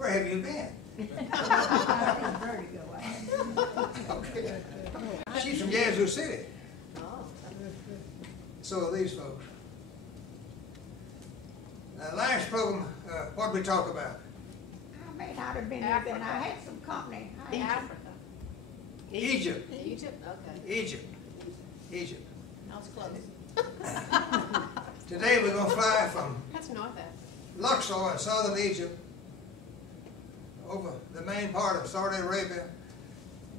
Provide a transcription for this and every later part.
Where have you been? Vertigo. Okay. She's from Yazoo City. So are these folks. Now, last program, what did we talk about? I may not have been here, but I had some company. Africa. Egypt. Egypt, okay. Egypt. Egypt. I was close. Today we're going to fly from That's North Africa. Luxor in southern Egypt over the main part of Saudi Arabia,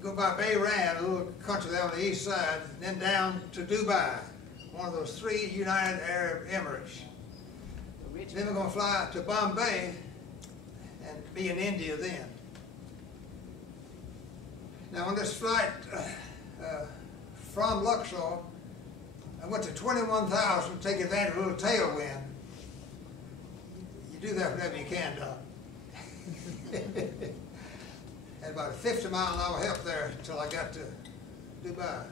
go by Bahrain, a little country there on the east side, and then down to Dubai, one of those 3 United Arab Emirates. Then we're going to fly to Bombay and be in India then. Now on this flight from Luxor, I went to 21,000 to take advantage of a little tailwind. You do that whenever you can, Doc. Had about a 50-mile-an-hour help there until I got to Dubai.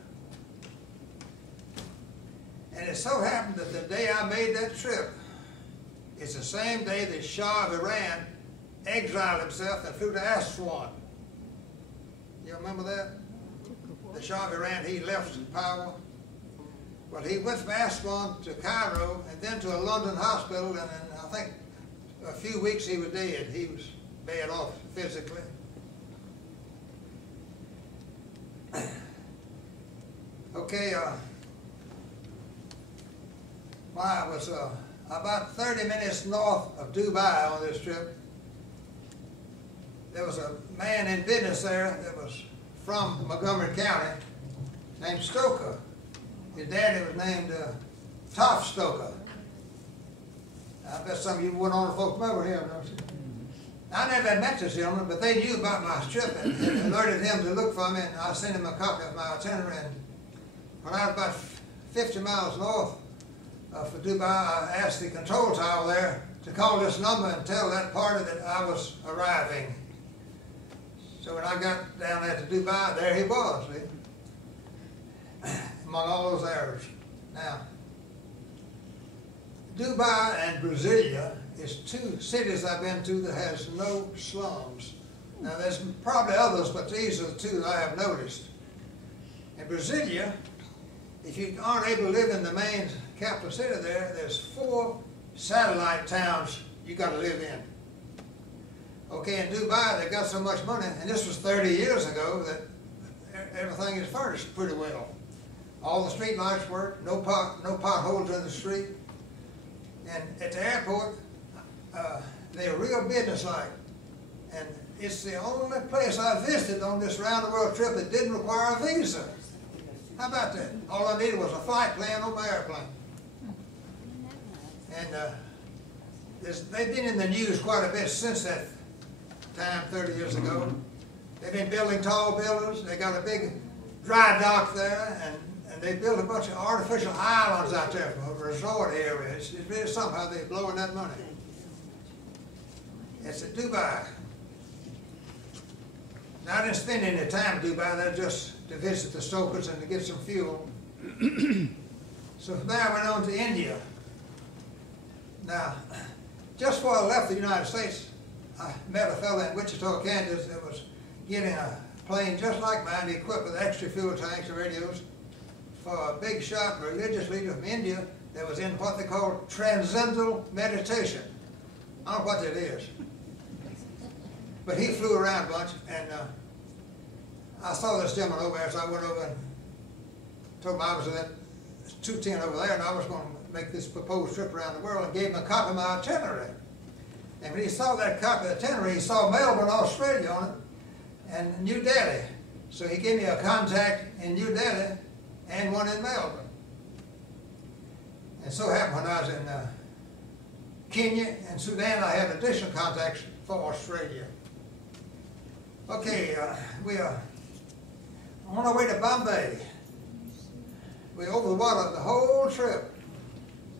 And it so happened that the day I made that trip, it's the same day the Shah of Iran exiled himself and flew to Aswan. You remember that? The Shah of Iran, he left power. Well, he went from Aswan to Cairo and then to a London hospital, and in, I think, a few weeks he was dead. He was bad off physically. Okay, well, I was about 30 minutes north of Dubai on this trip. There was a man in business there that was from Montgomery County named Stoker. His daddy was named Toff Stoker. I bet some of you went on to folks remember him, don't you? I never had met this gentleman, but they knew about my trip and alerted him to look for me, and I sent him a copy of my itinerary. And when I was about 50 miles north for Dubai, I asked the control tower there to call this number and tell that party that I was arriving. So when I got down there to Dubai, there he was, see? Among all those Arabs. Now, Dubai and Brasilia is 2 cities I've been to that has no slums. Now there's probably others, but these are the 2 that I have noticed. In Brasilia, if you aren't able to live in the main capital city there, there's 4 satellite towns you got to live in. Okay, in Dubai they got so much money, and this was 30 years ago, that everything is furnished pretty well. All the street lights work, no potholes in the street. And at the airport, they're real businesslike. And it's the only place I visited on this round-the-world trip that didn't require a visa. How about that? All I needed was a flight plan on my airplane. And they've been in the news quite a bit since that time, 30 years ago. They've been building tall buildings. They got a big dry dock there, and they built a bunch of artificial islands out there for a resort area. It's really something how they're blowing that money. It's at Dubai. Now, I didn't spend any time in Dubai. That's just to visit the Stokers and to get some fuel. So from there I went on to India. Now, just before I left the United States, I met a fellow in Wichita, Kansas that was getting a plane just like mine, equipped with extra fuel tanks and radios, for a big shot religious leader from India that was in what they call transcendental meditation. I don't know what that is. But he flew around a bunch, and I saw this gentleman over there, so I went over and told him I was at 210 over there, and I was going to make this proposed trip around the world, and gave him a copy of my itinerary. And when he saw that copy of the itinerary, he saw Melbourne, Australia on it, and New Delhi. So he gave me a contact in New Delhi and one in Melbourne. And so happened when I was in Kenya and Sudan, I had additional contacts for Australia. Okay, we are on our way to Bombay. We're over the water the whole trip,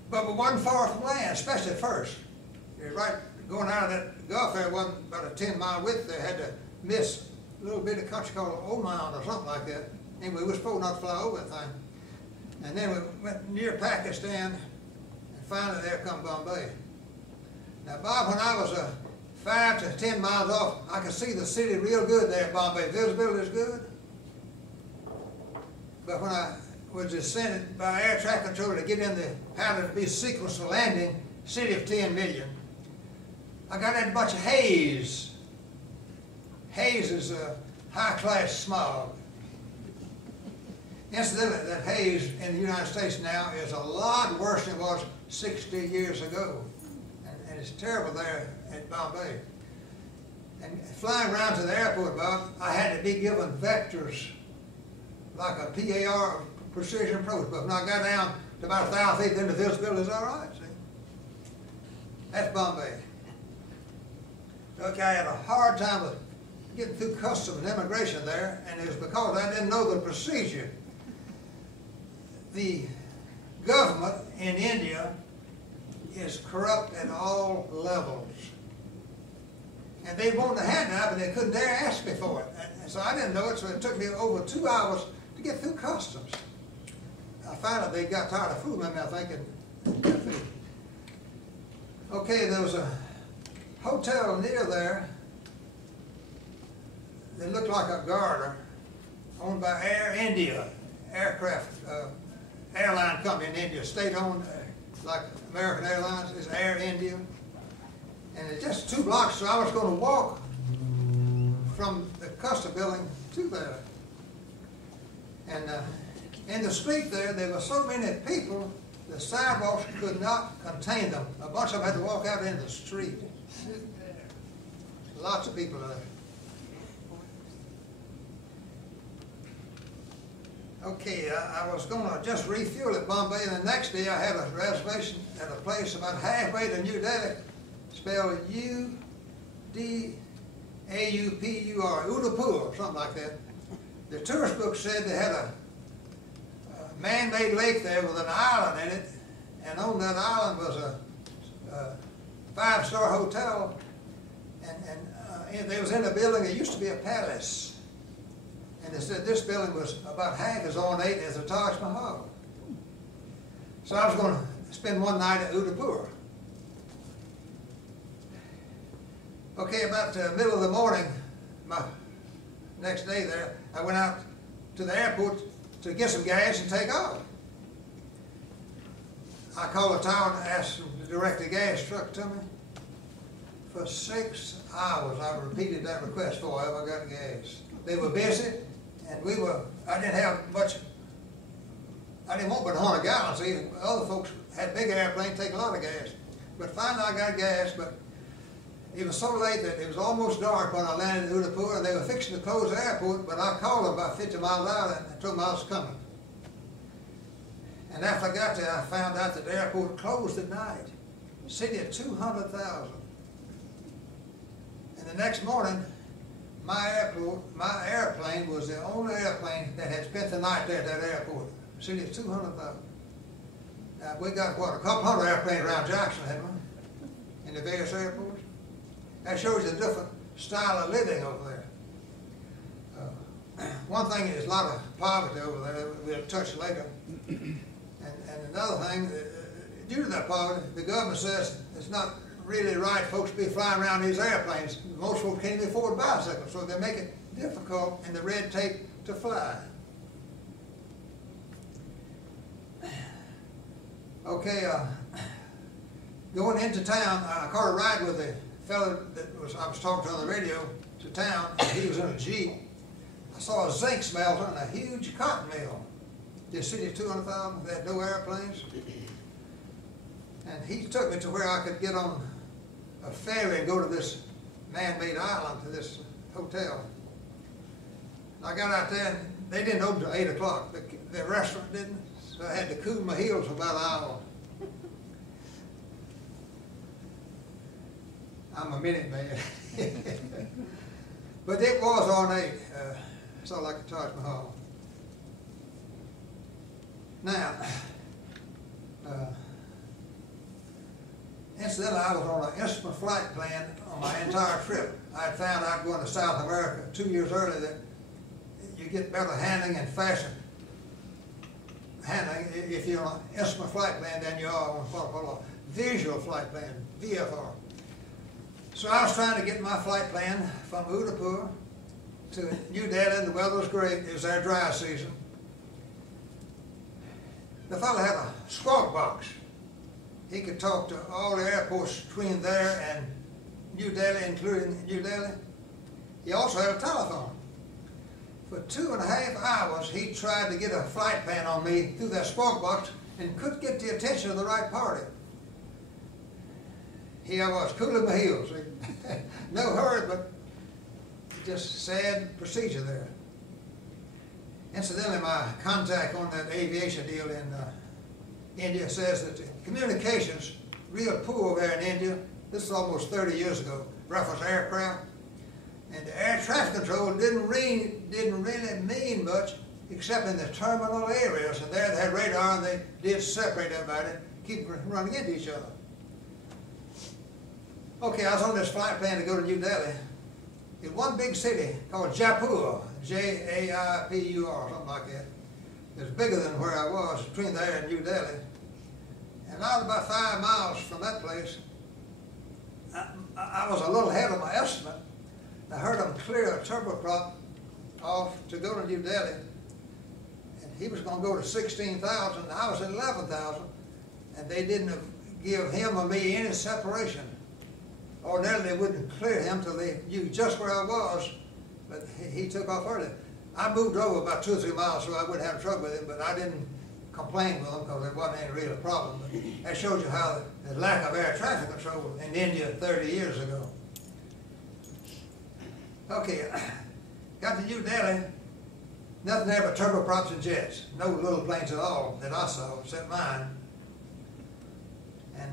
but we wasn't far from land, especially at first. You're right, going out of that Gulf area wasn't about a 10-mile width there. Had to miss a little bit of country called Oman or something like that. Anyway, we were supposed not to fly over that thing. And then we went near Pakistan, and finally there come Bombay. Now, Bob, when I was 5 to 10 miles off, I could see the city real good there at Bombay. Visibility is good. But when I was descended by air traffic controller to get in the pattern to be sequence for landing, city of 10 million, I got in a bunch of haze. Haze is a high-class smog. Incidentally, that haze in the United States now is a lot worse than it was 60 years ago. And it's terrible there at Bombay. And flying around to the airport, Bob, I had to be given vectors like a PAR, precision approach. But when I got down to about 1,000 feet, then the visibility is all right, see? That's Bombay. Okay, I had a hard time with getting through customs and immigration there, and it was because I didn't know the procedure. The government in India is corrupt at all levels. And they wanted a handout, but they couldn't dare ask me for it. And so I didn't know it, so it took me over 2 hours to get through customs. I found they got tired of fooling me, I think, and got through. Okay, there was a hotel near there that looked like a garter, owned by Air India, airline company in India, state-owned, like American Airlines, is Air India. And it's just 2 blocks, so I was going to walk from the custom building to there. And in the street there were so many people, the sidewalks could not contain them. A bunch of them had to walk out in the street. Lots of people there. Okay, I was going to just refuel at Bombay, and the next day I had a reservation at a place about halfway to New Delhi, spelled U-D-A-U-P-U-R, Udaipur, something like that. The tourist book said they had a man-made lake there with an island in it, and on that island was a 5-star hotel, and they was in a building that used to be a palace. And they said this building was about half as ornate as the Taj Mahal. So I was going to spend one night at Udaipur. Okay, about the middle of the morning, my next day there, I went out to the airport to get some gas and take off. I called the tower and asked them to direct the gas truck to me. For 6 hours, I repeated that request before I ever got gas. They were busy, and I didn't have much, I didn't want but 100 gallons. See, other folks had big airplanes, take a lot of gas. But finally I got gas, but it was so late that it was almost dark when I landed in Udaipur, and they were fixing to close the airport, but I called them about 50 miles out and I told them I was coming. And after I got there, I found out that the airport closed at night. City of 200,000. And the next morning, my airplane was the only airplane that had spent the night there at that airport. City of 200,000. Now, we got, what, a couple hundred airplanes around Jackson, haven't we? In the various airports. That shows you a different style of living over there. One thing is a lot of poverty over there, we'll touch later. And another thing, due to that poverty, the government says it's not really right folks to be flying around these airplanes. Most folks can't even afford bicycles, so they make it difficult in the red tape to fly. Okay, going into town, I caught a ride with a fellow that I was talking to on the radio to town. He was in a Jeep. I saw a zinc smelter and a huge cotton mill. The city of 200,000, they had no airplanes. And he took me to where I could get on a ferry and go to this man-made island, to this hotel. I got out there, and they didn't open till 8 o'clock. The restaurant didn't, so I had to cool my heels for about an hour. I'm a minute man. But it was ornate. It's all like a Taj Mahal. Now, incidentally, I was on an instrument flight plan on my entire trip. I had found out going to South America 2 years earlier that you get better handling and faster handling if you're on an instrument flight plan than you are on what I call a visual flight plan, VFR. So I was trying to get my flight plan from Udaipur to New Delhi, and the weather was great. It was our dry season. The fellow had a squawk box. He could talk to all the airports between there and New Delhi, including New Delhi. He also had a telephone. For 2.5 hours, he tried to get a flight plan on me through that squawk box and couldn't get the attention of the right party. Here I was, cooling my heels. No hurry, but just sad procedure there. Incidentally, my contact on that aviation deal in India says that the communications real poor over there in India. This is almost 30 years ago, reference aircraft. And the air traffic control didn't really mean much except in the terminal areas. And there they had radar and they did separate everybody, keep from running into each other. Okay, I was on this flight plan to go to New Delhi. In one big city called Jaipur, Jaipur, something like that. It was bigger than where I was, between there and New Delhi. And I was about 5 miles from that place. I was a little ahead of my estimate. I heard them clear a turboprop off to go to New Delhi. And he was going to go to 16,000, I was at 11,000. And they didn't give him or me any separation. Ordinarily, they wouldn't clear him till they knew just where I was, but he took off early. I moved over about 2 or 3 miles so I wouldn't have trouble with him, but I didn't complain with him because there wasn't any real problem. But that shows you how the lack of air traffic control in India 30 years ago. Okay, got to New Delhi, nothing there but turboprops and jets. No little planes at all that I saw, except mine. And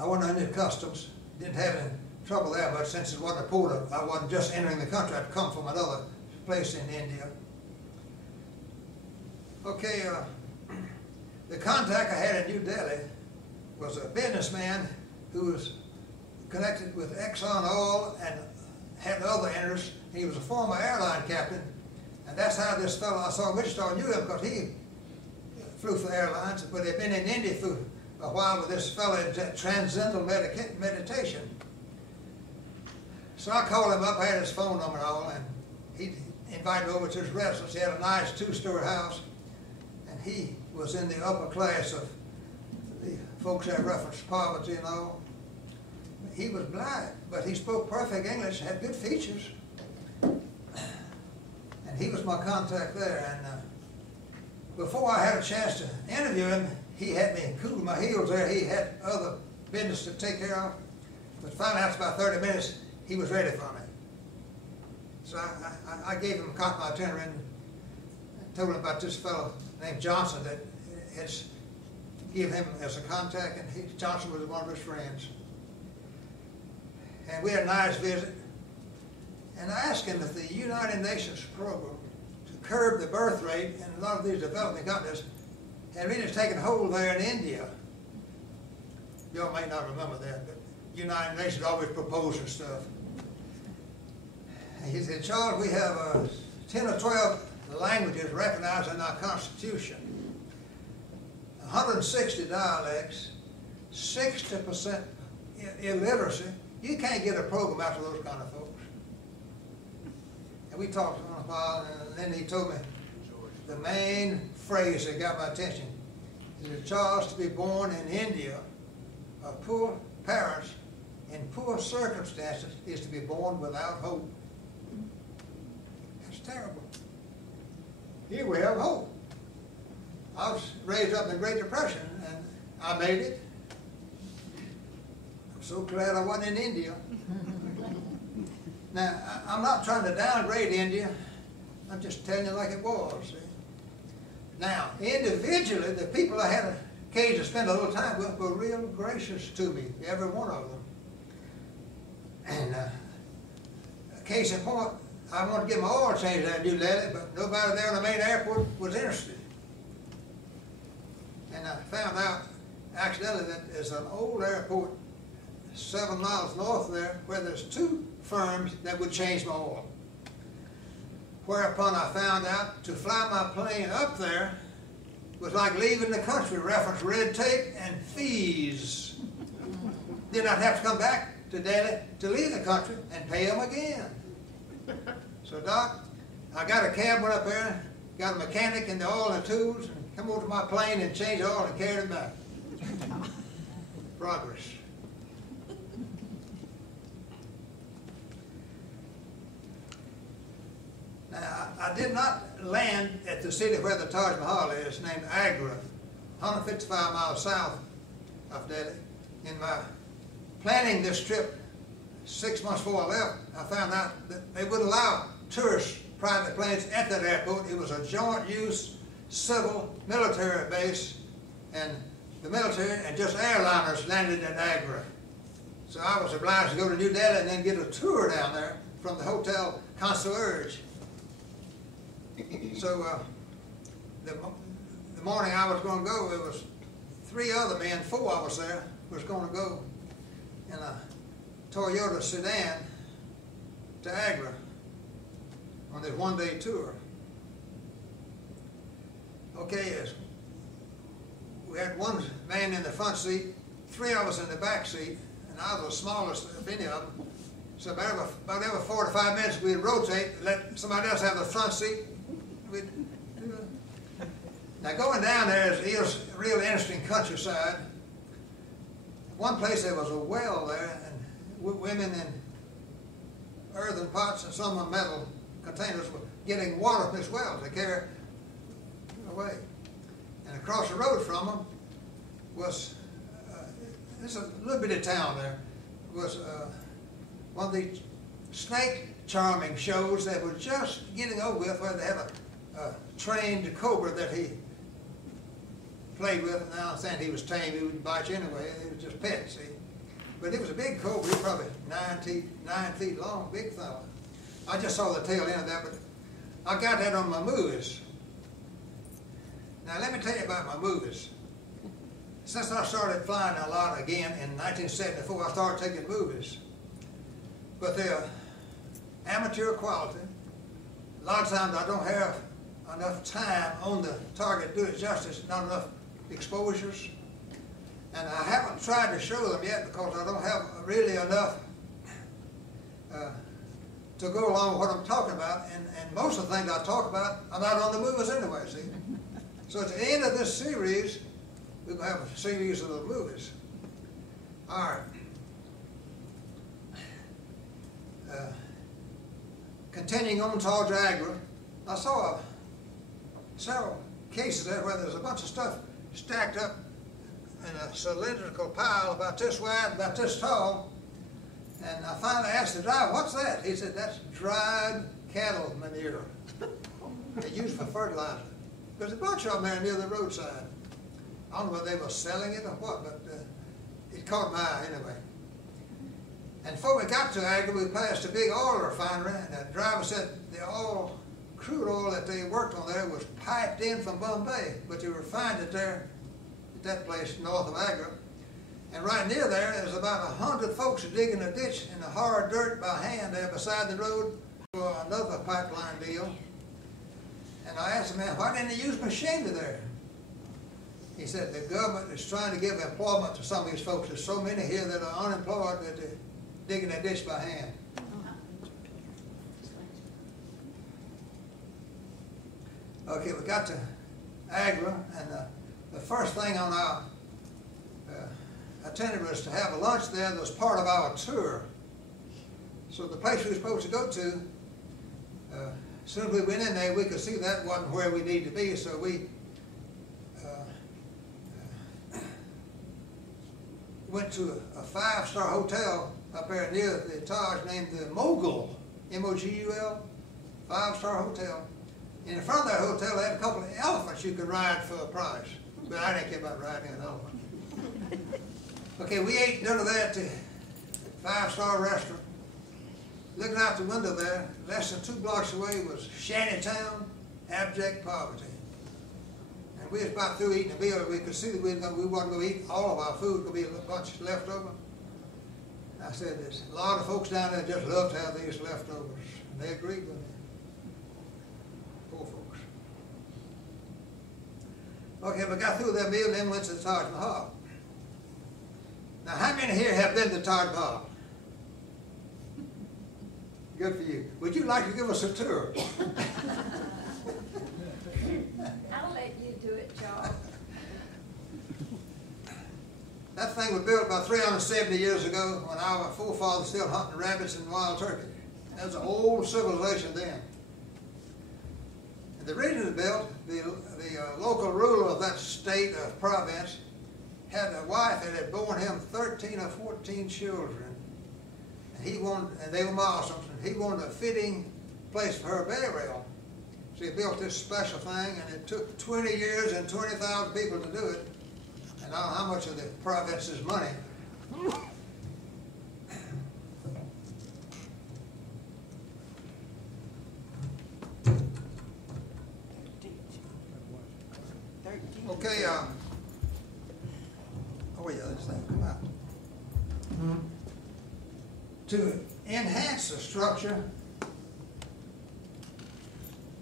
I went under customs, didn't have any trouble there much since it wasn't a port. I wasn't just entering the country, I'd come from another place in India. Okay, the contact I had in New Delhi was a businessman who was connected with Exxon Oil and had other interests. He was a former airline captain, and that's how this fellow I saw in Wichita knew him, because he flew for airlines, but he'd been in India for a while with this fellow in transcendental meditation. So I called him up, I had his phone number and all, and he invited me over to his residence. He had a nice 2-story house, and he was in the upper class of the folks that reference poverty and all. He was black, but he spoke perfect English, had good features. And he was my contact there. And before I had a chance to interview him, he had me cool my heels there. He had other business to take care of. But finally, after about 30 minutes, he was ready for me. So I gave him a copy of my itinerary and told him about this fellow named Johnson that had given him as a contact, and Johnson was one of his friends. And we had a nice visit. And I asked him if the United Nations program to curb the birth rate in a lot of these developing countries had really taken hold there in India. You all may not remember that, but the United Nations always proposing stuff. And he said, Charles, we have 10 or 12 languages recognized in our Constitution, 160 dialects, 60% illiteracy. You can't get a program after those kind of folks. And we talked for a while, and then he told me the main phrase that got my attention. He said, Charles, to be born in India of poor parents in poor circumstances is to be born without hope. That's terrible. Here we have hope. I was raised up in the Great Depression, and I made it. I'm so glad I wasn't in India. Now, I'm not trying to downgrade India. I'm just telling you like it was. See? Now, individually, the people I had occasion to spend a little time with were real gracious to me, every one of them. And case in point, I wanted to get my oil changed out in New Delhi, but nobody there in the main airport was interested. And I found out accidentally that there's an old airport 7 miles north of there where there's 2 firms that would change my oil. Whereupon I found out to fly my plane up there was like leaving the country, reference red tape and fees. then I'd have to come back to Delhi to leave the country and pay them again. So, Doc, I got a cab, went up there, got a mechanic and the oil and tools, and come over to my plane and changed the oil and carried it back. Progress. Now, I did not land at the city where the Taj Mahal is, named Agra, 155 miles south of Delhi. In my planning this trip 6 months before I left, I found out that they wouldn't allow tourist private planes at that airport. It was a joint use civil military base, and the military and just airliners landed at Agra. So I was obliged to go to New Delhi and then get a tour down there from the hotel concierge. So the morning I was going to go, it was 3 other men, 4 of us there, was going to go in a Toyota sedan to Agra on this one-day tour. Okay, we had one man in the front seat, 3 of us in the back seat, and I was the smallest of any of them. So about every 4 to 5 minutes we'd rotate, let somebody else have the front seat. Now going down there is a real interesting countryside. One place there was a well there, and women in earthen pots and some of metal containers were getting water from this well to carry it away. And across the road from them was, this is a little bitty town there, was one of the snake charming shows that was just getting over with, where they had a trained cobra that he played with, and I understand he was tame, he wouldn't bite you anyway, he was just pet, see. But it was a big cobra, he was probably 9 feet long, big fella. I just saw the tail end of that, but I got that on my movies. Now let me tell you about my movies. Since I started flying a lot again in 1974, I started taking movies. But they're amateur quality. A lot of times I don't have enough time on the target to do it justice, not enough exposures. And I haven't tried to show them yet because I don't have really enough to go along with what I'm talking about. And most of the things I talk about are not on the movies anyway, see. So at the end of this series, we're going to have a series of the movies. All right. Continuing on towards Agra, I saw several cases there where there's a bunch of stuff stacked up in a cylindrical pile about this wide, about this tall. And I finally asked the driver, "What's that?" He said, "That's dried cattle manure. They use for fertilizer." There's a bunch of them there near the roadside. I don't know whether they were selling it or what, but it caught my eye anyway. And before we got to Agra, we passed a big oil refinery, and the driver said the crude oil that they worked on there was piped in from Bombay, but they refined it there at that place north of Agra. And right near there is about 100 folks digging a ditch in the hard dirt by hand there beside the road for another pipeline deal. And I asked the man, "Why didn't they use machinery there?" He said, "The government is trying to give employment to some of these folks. There's so many here that are unemployed that they're digging a ditch by hand." Okay, we got to Agra, and the first thing on our itinerary was to have a lunch there that was part of our tour. So the place we were supposed to go to, as soon as we went in there, we could see that wasn't where we needed to be, so we went to a 5-star hotel up there near the Taj named the Mogul, M-O-G-U-L, 5-star hotel. And in front of that hotel, they had a couple of elephants you could ride for a price. But I didn't care about riding an elephant. Okay, we ate dinner there at the 5-star restaurant. Looking out the window there, less than 2 blocks away was Shantytown, abject poverty. And we was about through eating the meal, and we could see that we wasn't going to eat all of our food, going to be a bunch left over. I said, "There's a lot of folks down there just love to have these leftovers." And they agreed with me. Poor folks. Okay, we got through that meal and then went to the Taj Mahal. Now, how many here have been to Taj Mahal? Good for you. Would you like to give us a tour? I'll let you do it, Charles. That thing was built about 370 years ago when our forefathers still hunting rabbits and wild turkey. That was an old civilization then. And the reason it was built, the local ruler of that state or province had a wife that had borne him 13 or 14 children. And he wanted, and they were Muslims, and he wanted a fitting place for her burial. So he built this special thing, and it took 20 years and 20,000 people to do it. And I don't know how much of the province's money. Okay, oh yeah, this thing come out. To enhance the structure,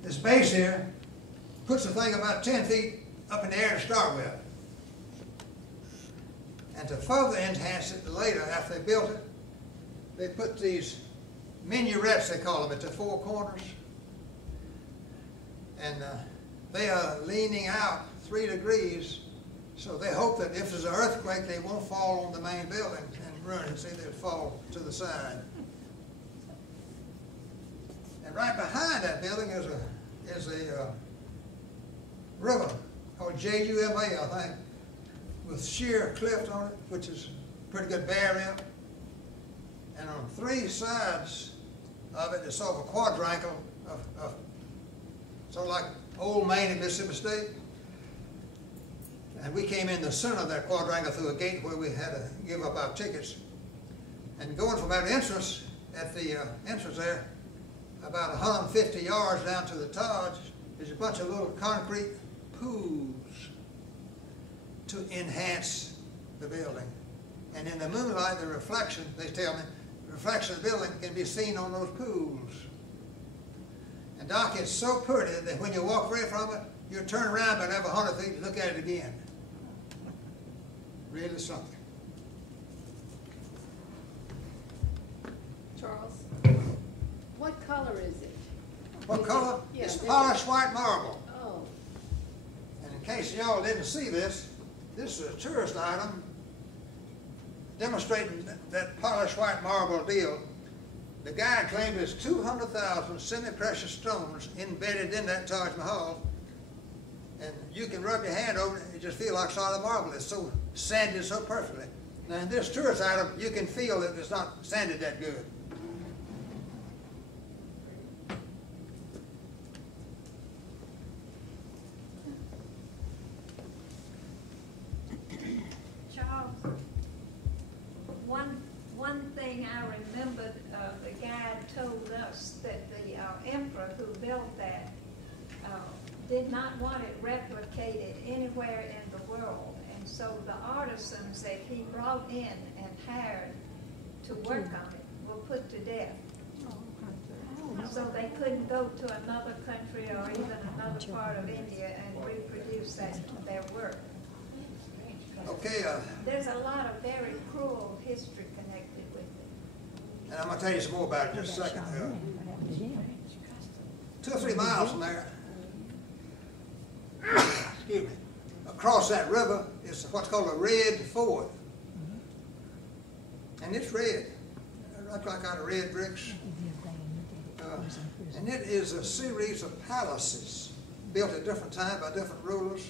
this base here puts the thing about 10 feet up in the air to start with. And to further enhance it later, after they built it, they put these minarets, they call them, at the four corners. And they are leaning out 3 degrees, so they hope that if there's an earthquake, they won't fall on the main building and ruin it. See, they'll fall to the side. And right behind that building is a river called WWII, I think, with sheer cliffs on it, which is a pretty good barrier. And on 3 sides of it is sort of a quadrangle of sort of like old Maine and Mississippi State. And we came in the center of that quadrangle through a gate where we had to give up our tickets. And going from that entrance, at the entrance there, about 150 yards down to the Taj, is a bunch of little concrete pools to enhance the building. And in the moonlight, the reflection, they tell me, the reflection of the building can be seen on those pools. And Doc, it's so pretty that when you walk away from it, you turn around but every 100 feet and look at it again. Really something. Charles, what color is it? What color? Yeah. It's polished white marble. Oh, And in case y'all didn't see this, this is a tourist item demonstrating that polished white marble deal. The guy claimed there's 200,000 semi-precious stones embedded in that Taj Mahal. And you can rub your hand over it and you just feel like solid marble. It's so sanded so perfectly. Now in this tourist item, you can feel that it's not sanded that good. Charles, one thing I remembered, the guide told us that the emperor who built that did not want it replicated anywhere in the world. And so the artisans that he brought in and hired to work on it were put to death. So they couldn't go to another country or even another part of India and reproduce their work. Okay, There's a lot of very cruel history connected with it. and I'm going to tell you some more about it in just a second. 2 or 3 miles from there, excuse me, across that river is what's called a red fort. And it's red. It looks like out of red bricks. And it is a series of palaces built at different times by different rulers.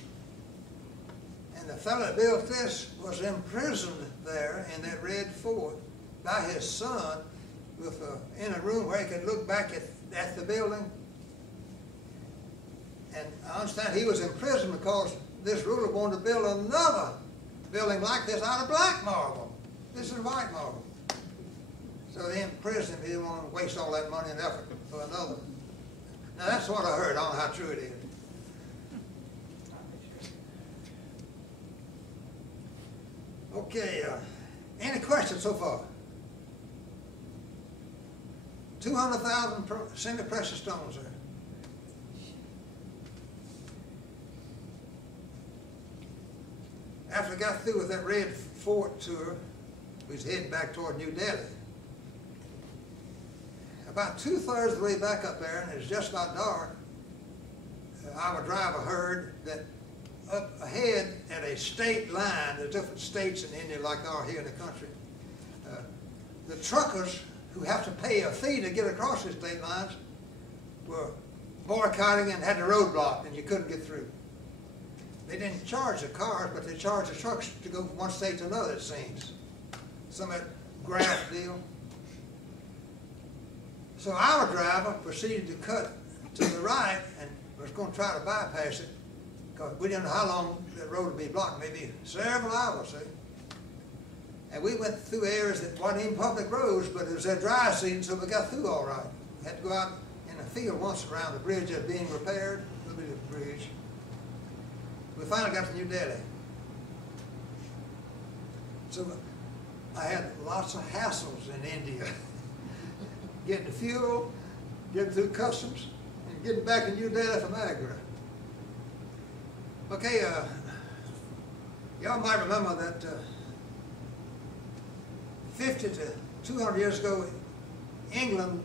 And the fellow that built this was imprisoned there in that red fort by his son with in a room where he could look back at the building. And I understand he was in prison because this ruler wanted to build another building like this out of black marble. This is white marble. So they imprisoned him. He didn't want to waste all that money and effort for another. Now that's what I heard. I don't know how true it is. Okay, any questions so far? 200,000 semi-precious stones there. After I got through with that red fort tour, We was heading back toward New Delhi. About 2/3 of the way back up there, and it was just about dark, our driver heard that up ahead at a state line, there's different states in India like there are here in the country, the truckers who have to pay a fee to get across the state lines were boycotting and had the road blocked, and you couldn't get through. They didn't charge the cars, but they charged the trucks to go from one state to another, it seems. Some of that graft deal. So our driver proceeded to cut to the right and was going to try to bypass it because we didn't know how long the road would be blocked, maybe several hours, see. And we went through areas that wasn't even public roads, but it was a dry season, so we got through all right. Had to go out in the field once around the bridge that was being repaired, a little bit of the bridge. We finally got to New Delhi. So I had lots of hassles in India. Getting the fuel, getting through customs, and getting back in New Delhi from Agra. Okay, y'all might remember that 50 to 200 years ago, England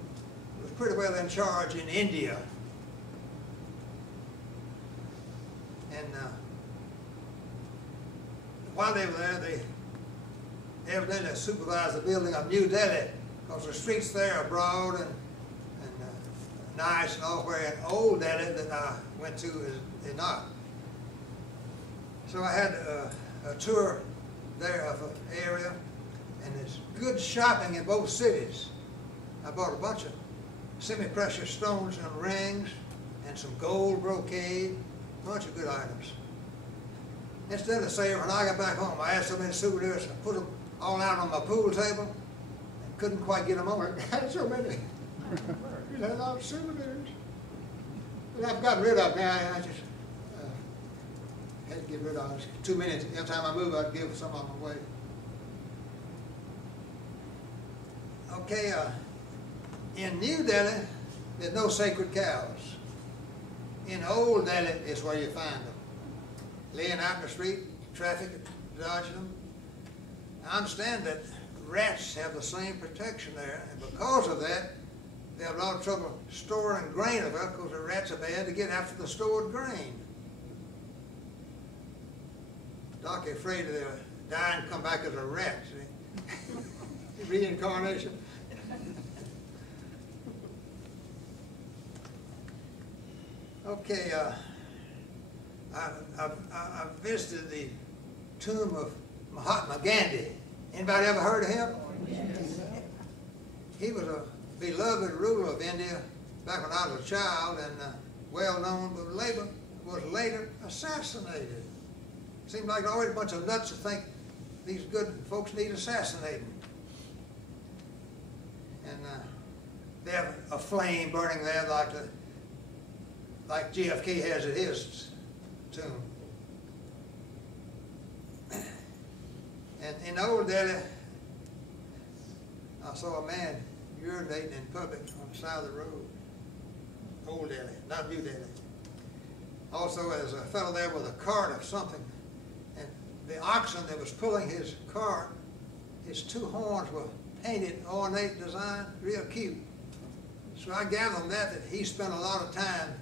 was pretty well in charge in India. And while they were there, they evidently supervised the building of New Delhi, because the streets there are broad and nice and all, where in Old Delhi that I went to is not. So I had a tour there of an area, and there's good shopping in both cities. I bought a bunch of semi-precious stones and rings and some gold brocade, a bunch of good items. Instead of saying, when I got back home, I had so many souvenirs, I put them all out on my pool table. Couldn't quite get them on it. I had so many. You had a lot of souvenirs. But I've gotten rid of them now. I just had to get rid of them. Too many. Every time I move, I'd give some of them away. Okay, in New Delhi, there's no sacred cows. In Old Delhi is where you find them. Laying out in the street, traffic dodging them. I understand that rats have the same protection there, and because of that, they have a lot of trouble storing grain of it, because the rats are bad to get after the stored grain. Doc is afraid they'll die and come back as a rat, see? Reincarnation. Okay, I visited the tomb of Mahatma Gandhi. Anybody ever heard of him? Yes. He was a beloved ruler of India back when I was a child, and well known, but was later assassinated. Seems like always a bunch of nuts that think these good folks need assassinating. And they have a flame burning there like JFK has at his tomb. And in Old Delhi, I saw a man urinating in public on the side of the road. Old Delhi, not New Delhi. Also, there's a fellow there with a cart of something, and the oxen that was pulling his cart, his two horns were painted, ornate design, real cute. So I gather from that he spent a lot of time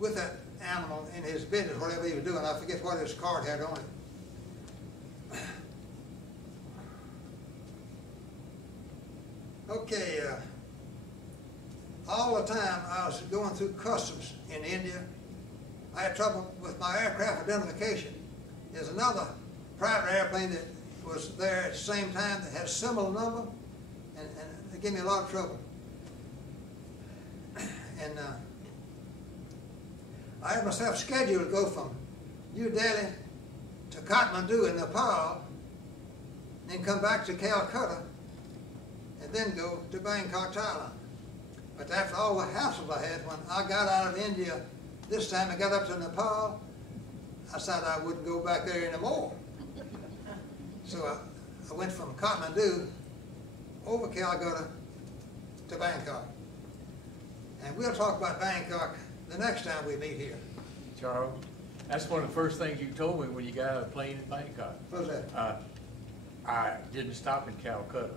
with that animal in his business, whatever he was doing. I forget what his cart had on it. Okay, all the time I was going through customs in India, I had trouble with my aircraft identification. There's another private airplane that was there at the same time that had a similar number, and it gave me a lot of trouble. And I had myself scheduled to go from New Delhi to Kathmandu in Nepal, and then come back to Calcutta, and then go to Bangkok, Thailand. But after all the hassles I had, when I got out of India this time and got up to Nepal, I decided I wouldn't go back there anymore. So I went from Kathmandu over Calcutta to Bangkok. And we'll talk about Bangkok the next time we meet here. Charles, that's one of the first things you told me when you got out of the plane in Bangkok. What's that? I didn't stop in Calcutta.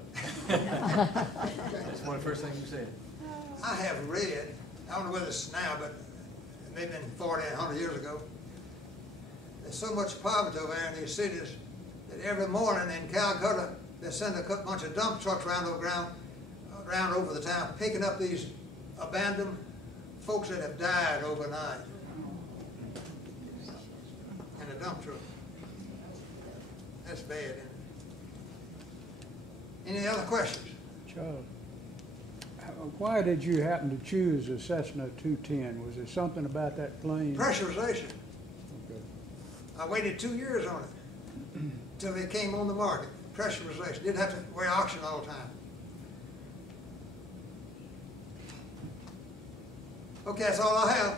That's one of the first things you said. I have read, I don't know whether it's now, but it may have been 40, 100 years ago. There's so much poverty over there in these cities that every morning in Calcutta, they send a bunch of dump trucks around over the town, picking up these abandoned folks that have died overnight in a dump truck. That's bad, isn't it? Any other questions? Charles, why did you happen to choose a Cessna 210? Was there something about that plane? Pressurization. Okay. I waited 2 years on it till it came on the market. Pressurization. Didn't have to wear oxygen all the time. Okay, that's all I have.